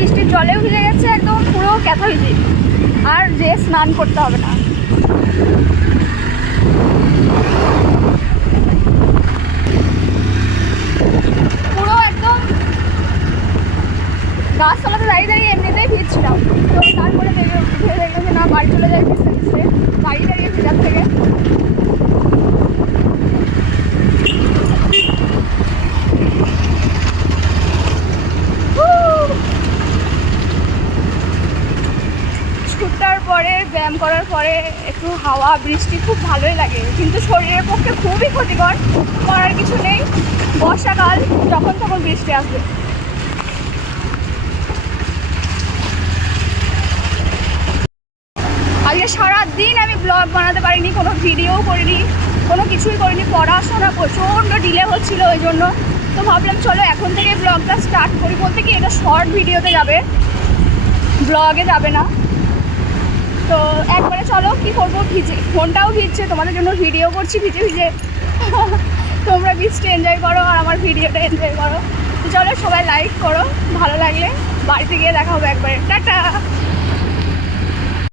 বৃষ্টির জলেও ভিজে গেছে একদম পুরো ক্যাথা ভিজি, আর যে স্নান করতে হবে না। পুরো একদম গাছতলাতে দাঁড়িয়ে দাঁড়িয়ে এমনিতেই ভিজছিলাম, তো তারপরে দেখলাম যে না বাড়ি চলে যায় ভিজতে ভিজতে, বাড়ি দাঁড়িয়ে ভিজার থেকে। ছুটার পরে ব্যায়াম করার পরে একটু হাওয়া বৃষ্টি খুব ভালোই লাগে, কিন্তু শরীরের পক্ষে খুবই ক্ষতিকর। করার কিছু নেই, বর্ষাকাল, যখন তখন বৃষ্টি আসবে। আজকে সারাদিন আমি ব্লগ বানাতে পারিনি, কোনো ভিডিও করিনি, কোনো কিছুই করিনি। পড়াশোনা প্রচণ্ড ডিলে হচ্ছিলো ওই জন্য। তো ভাবলাম চলো এখন থেকে ব্লগটা স্টার্ট করি, বলতে কি এটা শর্ট ভিডিওতে যাবে, ব্লগে যাবে না। তো একবারে চলো কি করবো, ভিজে ফোনটাও ভিজছে, তোমাদের জন্য ভিডিও করছি ভিজে ভিজে। তোমরা বৃষ্টি এনজয় করো আর আমার ভিডিওটা এনজয় করো। তো চলো সবাই লাইক করো, ভালো লাগলে। বাড়িতে গিয়ে দেখা হবে একবারে, টাটা।